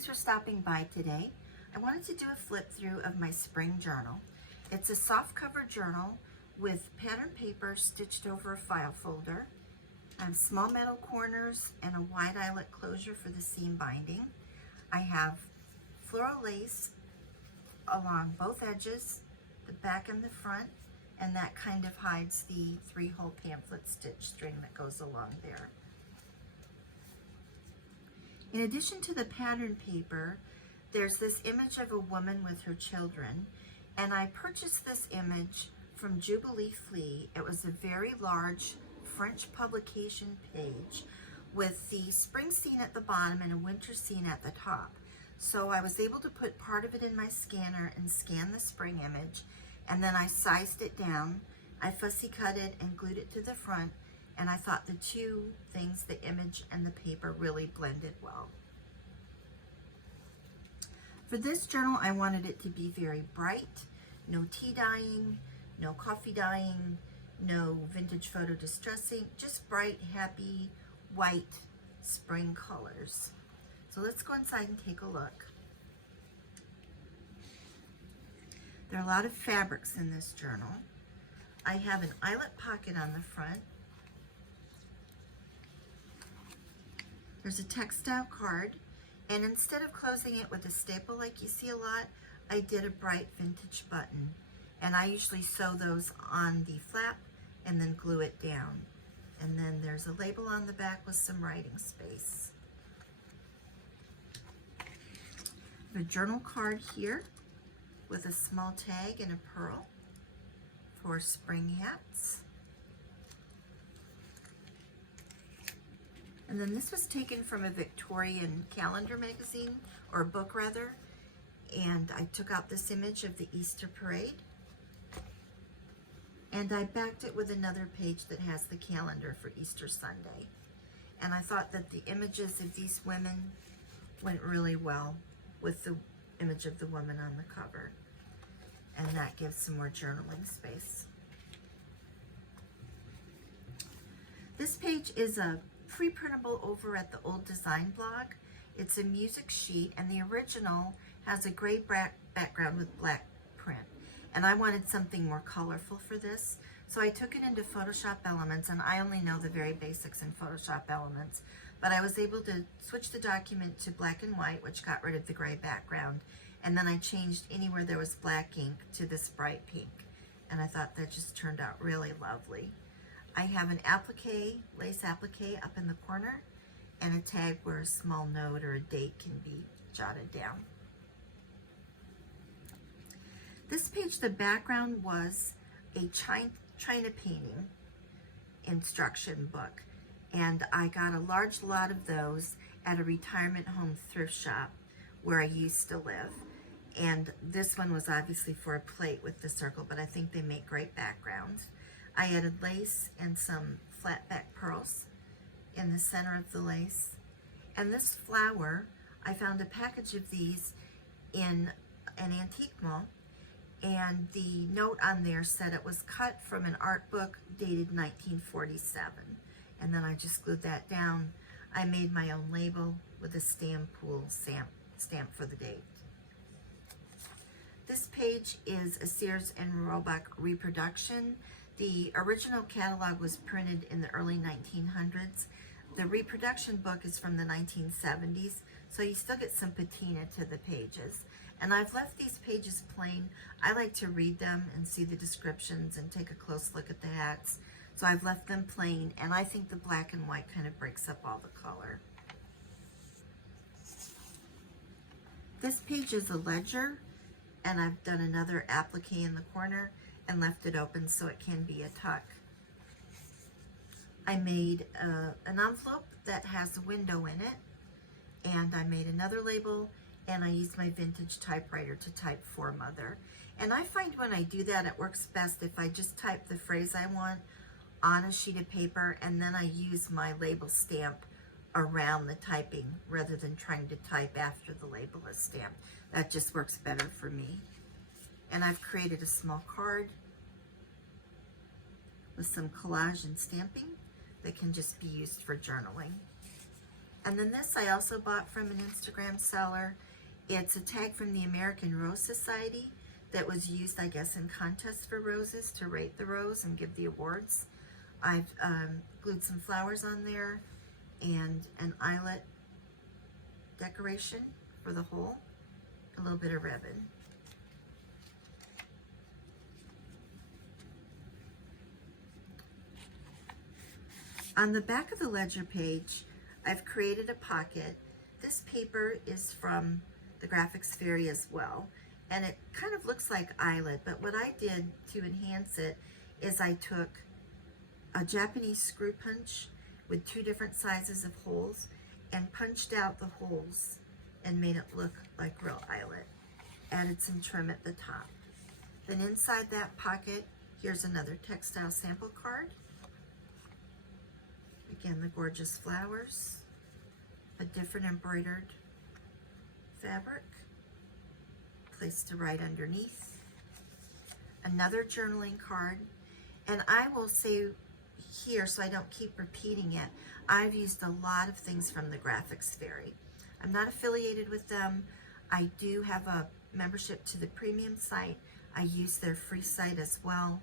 Thanks for stopping by today. I wanted to do a flip through of my spring journal. It's a soft cover journal with pattern paper stitched over a file folder. I have small metal corners and a wide eyelet closure for the seam binding. I have floral lace along both edges, the back and the front, and that kind of hides the 3-hole pamphlet stitch string that goes along there. In addition to the pattern paper, there's this image of a woman with her children, and I purchased this image from Jubilee Flea. It was a very large French publication page with the spring scene at the bottom and a winter scene at the top. So I was able to put part of it in my scanner and scan the spring image, and then I sized it down. I fussy cut it and glued it to the front, and I thought the two things, the image and the paper, really blended well. For this journal, I wanted it to be very bright, no tea dyeing, no coffee dyeing, no vintage photo distressing, just bright, happy, white spring colors. So let's go inside and take a look. There are a lot of fabrics in this journal. I have an eyelet pocket on the front. There's a textile card, and instead of closing it with a staple like you see a lot, I did a bright vintage button. And I usually sew those on the flap and then glue it down. And then there's a label on the back with some writing space. The journal card here with a small tag and a pearl for spring hats. And then this was taken from a Victorian calendar magazine, or book rather, and I took out this image of the Easter parade, and I backed it with another page that has the calendar for Easter Sunday. And I thought that the images of these women went really well with the image of the woman on the cover, and that gives some more journaling space. This page is a pre-printable over at the Old Design blog. It's a music sheet, and the original has a gray background with black print. And I wanted something more colorful for this, so I took it into Photoshop Elements, and I only know the very basics in Photoshop Elements, but I was able to switch the document to black and white, which got rid of the gray background, and then I changed anywhere there was black ink to this bright pink, and I thought that just turned out really lovely. I have an applique, lace applique up in the corner, and a tag where a small note or a date can be jotted down. This page, the background was a China painting instruction book, and I got a large lot of those at a retirement home thrift shop where I used to live. And this one was obviously for a plate with the circle, but I think they make great backgrounds. I added lace and some flat back pearls in the center of the lace. And this flower, I found a package of these in an antique mall, and the note on there said it was cut from an art book dated 1947. And then I just glued that down. I made my own label with a stamp pool stamp for the date. This page is a Sears and Roebuck reproduction. The original catalog was printed in the early 1900s. The reproduction book is from the 1970s, so you still get some patina to the pages. And I've left these pages plain. I like to read them and see the descriptions and take a close look at the hats. So I've left them plain, and I think the black and white kind of breaks up all the color. This page is a ledger, and I've done another applique in the corner and left it open so it can be a tuck. I made an envelope that has a window in it, and I made another label, and I used my vintage typewriter to type for Mother. And I find when I do that, it works best if I just type the phrase I want on a sheet of paper, and then I use my label stamp around the typing rather than trying to type after the label is stamped. That just works better for me. And I've created a small card with some collage and stamping that can just be used for journaling. And then this I also bought from an Instagram seller. It's a tag from the American Rose Society that was used, I guess, in contests for roses to rate the rose and give the awards. I've glued some flowers on there and an eyelet decoration for the hole, a little bit of ribbon. On the back of the ledger page, I've created a pocket. This paper is from the Graphics Fairy as well, and it kind of looks like eyelet, but what I did to enhance it is I took a Japanese screw punch with 2 different sizes of holes and punched out the holes and made it look like real eyelet. Added some trim at the top. Then inside that pocket, here's another textile sample card. Again, the gorgeous flowers, a different embroidered fabric, place to write underneath, another journaling card, and I will say here, so I don't keep repeating it, I've used a lot of things from the Graphics Fairy. I'm not affiliated with them. I do have a membership to the premium site. I use their free site as well,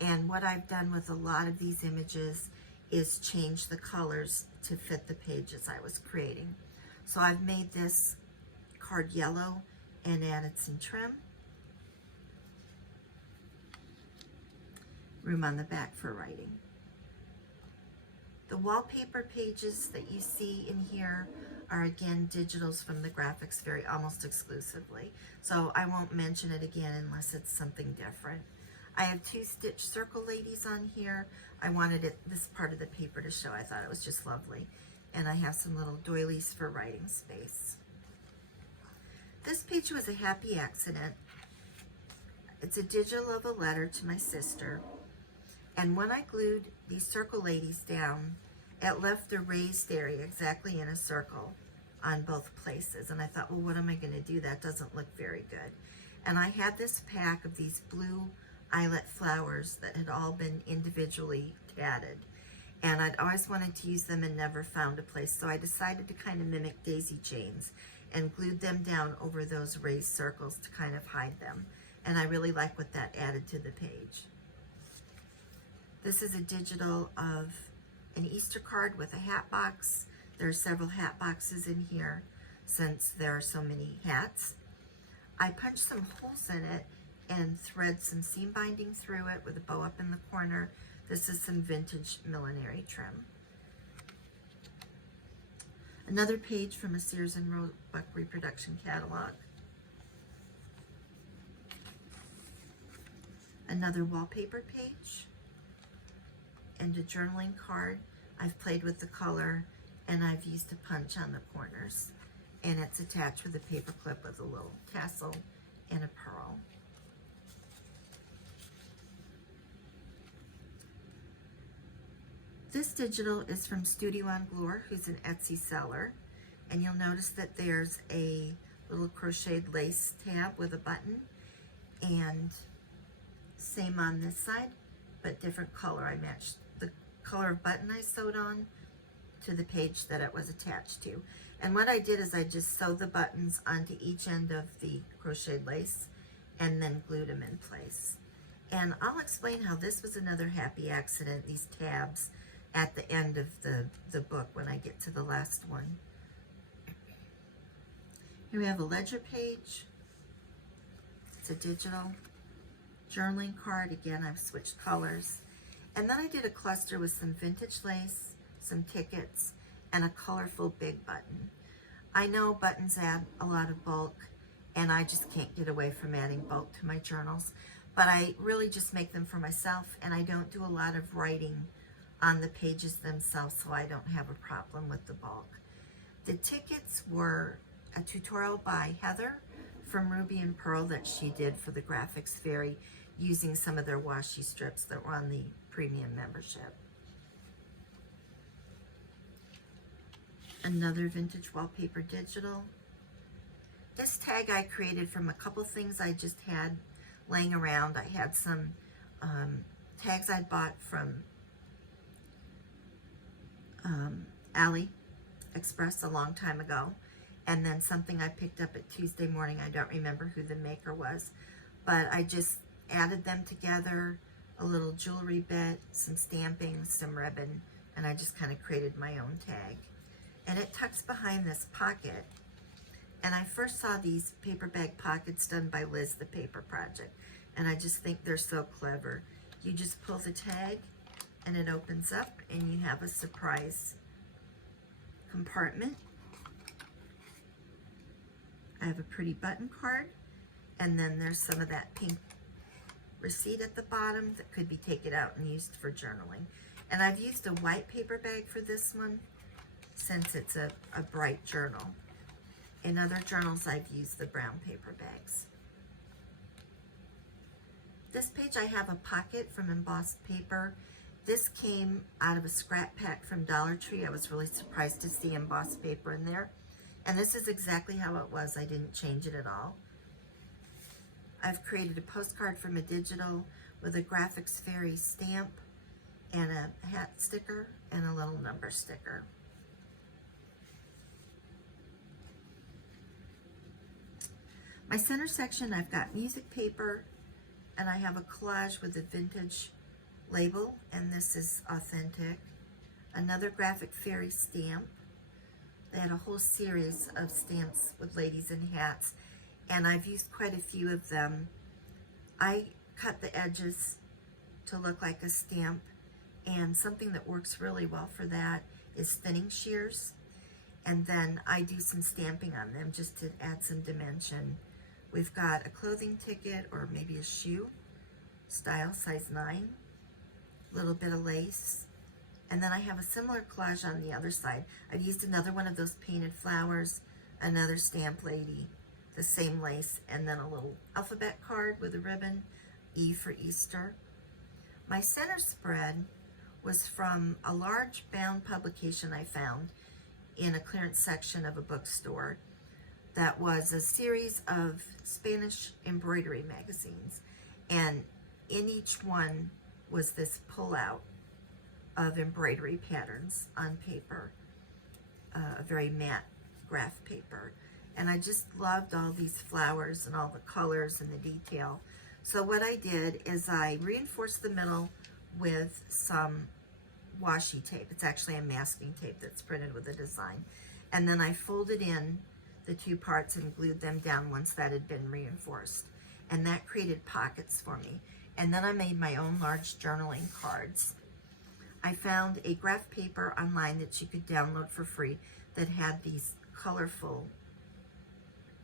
and what I've done with a lot of these images is change the colors to fit the pages I was creating. So I've made this card yellow and added some trim. Room on the back for writing. The wallpaper pages that you see in here are again digitals from the Graphics Fairy almost exclusively. So I won't mention it again unless it's something different. I have 2 stitch circle ladies on here. I wanted this part of the paper to show. I thought it was just lovely. And I have some little doilies for writing space. This page was a happy accident. It's a digital of a letter to my sister. And when I glued these circle ladies down, it left a raised area exactly in a circle on both places. And I thought, well, what am I going to do? That doesn't look very good. And I had this pack of these blue eyelet flowers that had all been individually tatted, and I'd always wanted to use them and never found a place, so I decided to kind of mimic daisy chains and glued them down over those raised circles to kind of hide them, and I really like what that added to the page. This is a digital of an Easter card with a hat box. There are several hat boxes in here since there are so many hats. I punched some holes in it and thread some seam binding through it with a bow up in the corner. This is some vintage millinery trim. Another page from a Sears and Roebuck reproduction catalog. Another wallpaper page and a journaling card. I've played with the color and I've used a punch on the corners, and it's attached with a paper clip with a little tassel and a pearl. This digital is from Studio on Glore, who's an Etsy seller, and you'll notice that there's a little crocheted lace tab with a button, and same on this side, but different color. I matched the color of button I sewed on to the page that it was attached to. And what I did is I just sewed the buttons onto each end of the crocheted lace and then glued them in place. And I'll explain how this was another happy accident, these tabs, at the end of the book when I get to the last one. Here we have a ledger page. It's a digital journaling card. Again, I've switched colors. And then I did a cluster with some vintage lace, some tickets, and a colorful big button. I know buttons add a lot of bulk, and I just can't get away from adding bulk to my journals, but I really just make them for myself, and I don't do a lot of writing on the pages themselves, so I don't have a problem with the bulk. The tickets were a tutorial by Heather from Ruby and Pearl that she did for the Graphics Fairy using some of their washi strips that were on the premium membership. Another vintage wallpaper digital. This tag I created from a couple things I just had laying around. I had some tags I bought from Allie Express a long time ago. And then something I picked up at Tuesday morning. I don't remember who the maker was, but I just added them together, a little jewelry bit, some stamping, some ribbon, and I just kind of created my own tag. And it tucks behind this pocket. And I first saw these paper bag pockets done by Liz, the Paper Project, and I just think they're so clever. You just pull the tag and it opens up and you have a surprise compartment. I have a pretty button card, and then there's some of that pink receipt at the bottom that could be taken out and used for journaling. And I've used a white paper bag for this one since it's a bright journal. In other journals, I've used the brown paper bags. This page I have a pocket from embossed paper. This came out of a scrap pack from Dollar Tree. I was really surprised to see embossed paper in there. And this is exactly how it was. I didn't change it at all. I've created a postcard from a digital with a Graphics Fairy stamp and a hat sticker and a little number sticker. My center section, I've got music paper, and I have a collage with a vintage label, and this is authentic. Another Graphic Fairy stamp. They had a whole series of stamps with ladies in hats, and I've used quite a few of them. I cut the edges to look like a stamp, and something that works really well for that is thinning shears, and then I do some stamping on them just to add some dimension. We've got a clothing ticket, or maybe a shoe, style, size 9, a little bit of lace, and then I have a similar collage on the other side. I've used another one of those painted flowers, another stamp lady, the same lace, and then a little alphabet card with a ribbon, E for Easter. My center spread was from a large bound publication I found in a clearance section of a bookstore that was a series of Spanish embroidery magazines, and in each one was this pullout of embroidery patterns on paper, a very matte graph paper. And I just loved all these flowers and all the colors and the detail. So what I did is I reinforced the middle with some washi tape. It's actually a masking tape that's printed with a design. And then I folded in the two parts and glued them down once that had been reinforced. And that created pockets for me. And then I made my own large journaling cards. I found a graph paper online that you could download for free that had these colorful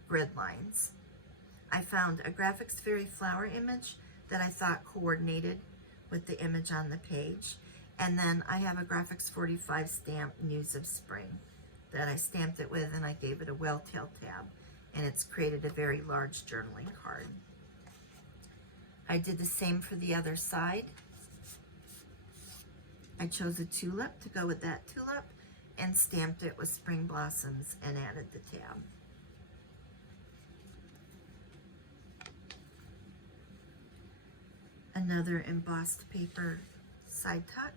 grid lines. I found a Graphics Fairy flower image that I thought coordinated with the image on the page. And then I have a Graphics 45 stamp, News of Spring, that I stamped it with, and I gave it a whale-tail tab, and it's created a very large journaling card. I did the same for the other side. I chose a tulip to go with that tulip and stamped it with spring blossoms and added the tab. Another embossed paper side tuck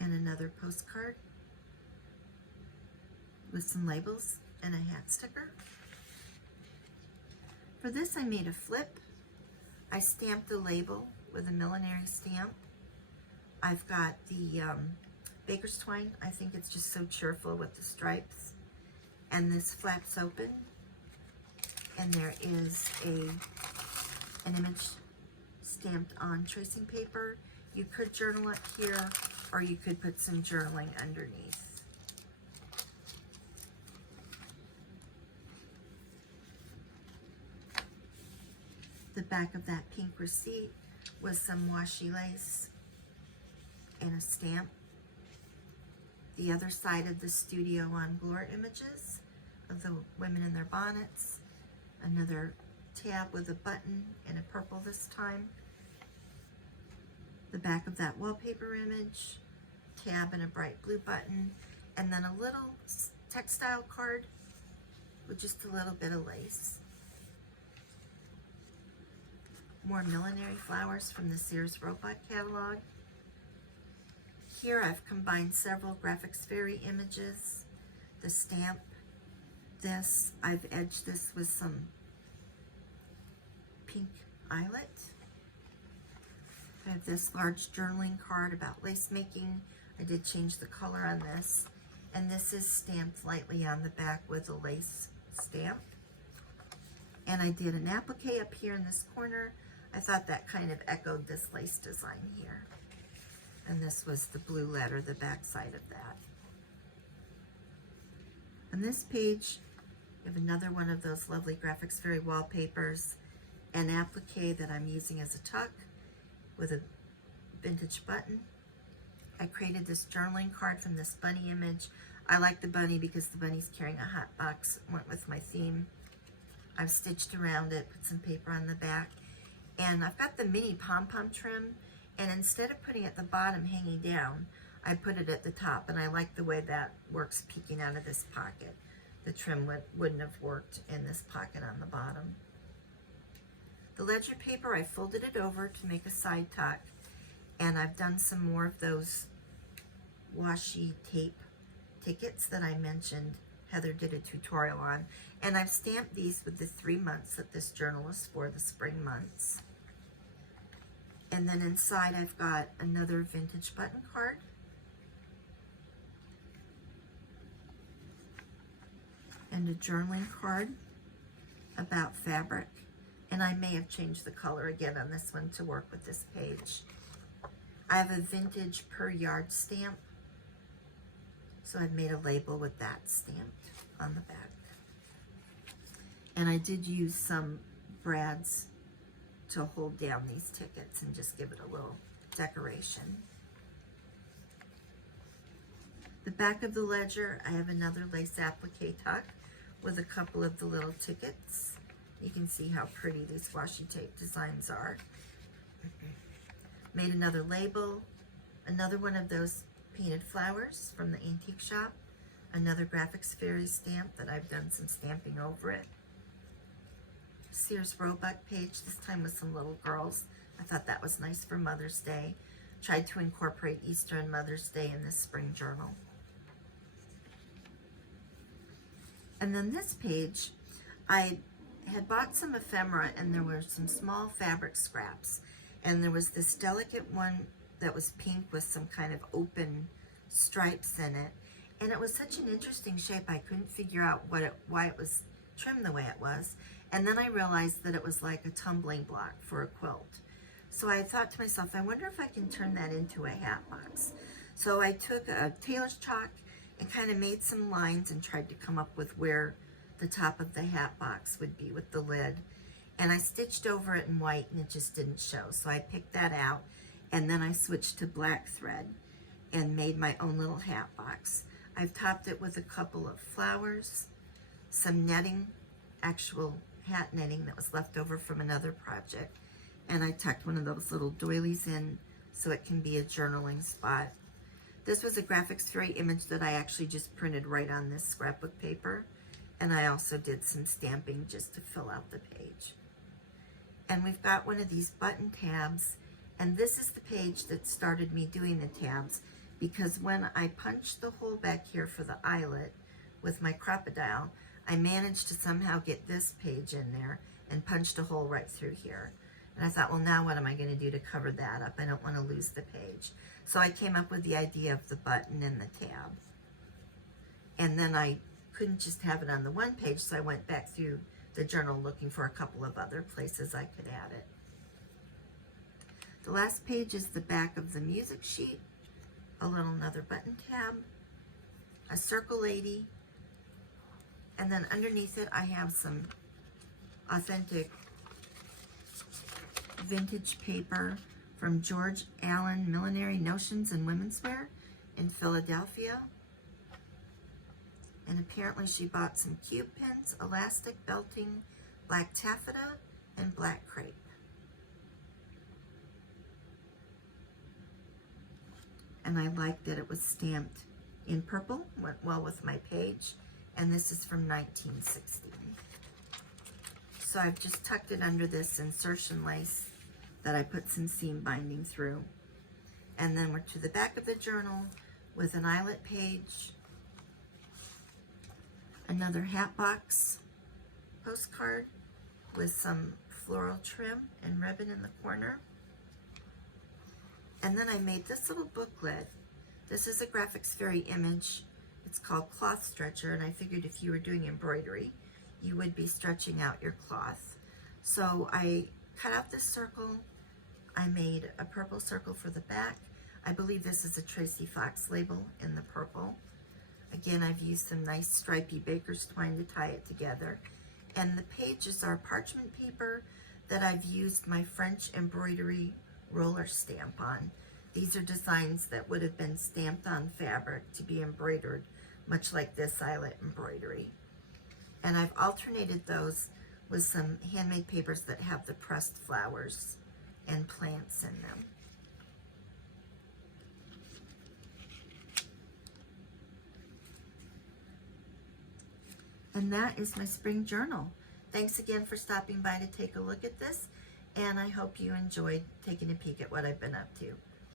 and another postcard with some labels and a hat sticker. For this I made a flip. I stamped the label with a millinery stamp. I've got the baker's twine. I think it's just so cheerful with the stripes. And this flaps open, and there is an image stamped on tracing paper. You could journal it here, or you could put some journaling underneath. The back of that pink receipt was some washi lace and a stamp. The other side of the studio on Glore images of the women in their bonnets. Another tab with a button and a purple this time. The back of that wallpaper image, tab and a bright blue button, and then a little textile card with just a little bit of lace. More millinery flowers from the Sears Robot catalog. Here I've combined several Graphics Fairy images the stamp. This, I've edged this with some pink eyelet. I have this large journaling card about lace making. I did change the color on this. And this is stamped lightly on the back with a lace stamp. And I did an applique up here in this corner. I thought that kind of echoed this lace design here. And this was the blue letter, the back side of that. On this page, you have another one of those lovely Graphics Fairy wallpapers, an applique that I'm using as a tuck with a vintage button. I created this journaling card from this bunny image. I like the bunny because the bunny's carrying a hot box, went with my theme. I've stitched around it, put some paper on the back, and I've got the mini pom-pom trim, and instead of putting it at the bottom hanging down, I put it at the top, and I like the way that works peeking out of this pocket. The trim wouldn't have worked in this pocket on the bottom. The ledger paper, I folded it over to make a side tuck, and I've done some more of those washi tape tickets that I mentioned Heather did a tutorial on, and I've stamped these with the 3 months that this journal is for, the spring months. And then inside I've got another vintage button card. And a journaling card about fabric. And I may have changed the color again on this one to work with this page. I have a vintage per yard stamp. So I've made a label with that stamped on the back. And I did use some brads to hold down these tickets and just give it a little decoration. The back of the ledger, I have another lace applique tuck with a couple of the little tickets. You can see how pretty these washi tape designs are. Made another label, another one of those painted flowers from the antique shop, another Graphics Fairy stamp that I've done some stamping over it. Sears Roebuck page, this time with some little girls. I thought that was nice for Mother's Day. Tried to incorporate Easter and Mother's Day in this spring journal. And then this page, I had bought some ephemera and there were some small fabric scraps. And there was this delicate one that was pink with some kind of open stripes in it. And it was such an interesting shape, I couldn't figure out why it was trimmed the way it was. And then I realized that it was like a tumbling block for a quilt. So I thought to myself, I wonder if I can turn that into a hat box. So I took a tailor's chalk and kind of made some lines and tried to come up with where the top of the hat box would be with the lid. And I stitched over it in white and it just didn't show. So I picked that out and then I switched to black thread and made my own little hat box. I've topped it with a couple of flowers, some netting, actual hat netting that was left over from another project. And I tucked one of those little doilies in so it can be a journaling spot. This was a Graphics Fairy image that I actually just printed right on this scrapbook paper. And I also did some stamping just to fill out the page. And we've got one of these button tabs. And this is the page that started me doing the tabs, because when I punched the hole back here for the eyelet with my crocodile, I managed to somehow get this page in there and punched a hole right through here. And I thought, well, now what am I going to do to cover that up? I don't want to lose the page. So I came up with the idea of the button and the tab. And then I couldn't just have it on the one page, so I went back through the journal looking for a couple of other places I could add it. The last page is the back of the music sheet, another button tab, a circle lady, and then underneath it I have some authentic vintage paper from George Allen Millinery Notions and Women's Wear in Philadelphia. And apparently she bought some cube pins, elastic belting, black taffeta, and black crepe. And I like that it was stamped in purple, went well with my page. And this is from 1916. So I've just tucked it under this insertion lace that I put some seam binding through. And then we're to the back of the journal with an eyelet page, Another hat box postcard with some floral trim and ribbon in the corner. And then I made this little booklet. This is a Graphics Fairy image. It's called Cloth Stretcher, and I figured if you were doing embroidery, you would be stretching out your cloth. So I cut out this circle. I made a purple circle for the back. I believe this is a Tracy Fox label in the purple. Again, I've used some nice stripy baker's twine to tie it together. And the pages are parchment paper that I've used my French embroidery roller stamp on. These are designs that would have been stamped on fabric to be embroidered, much like this eyelet embroidery. And I've alternated those with some handmade papers that have the pressed flowers and plants in them. And that is my spring journal. Thanks again for stopping by to take a look at this, and I hope you enjoyed taking a peek at what I've been up to.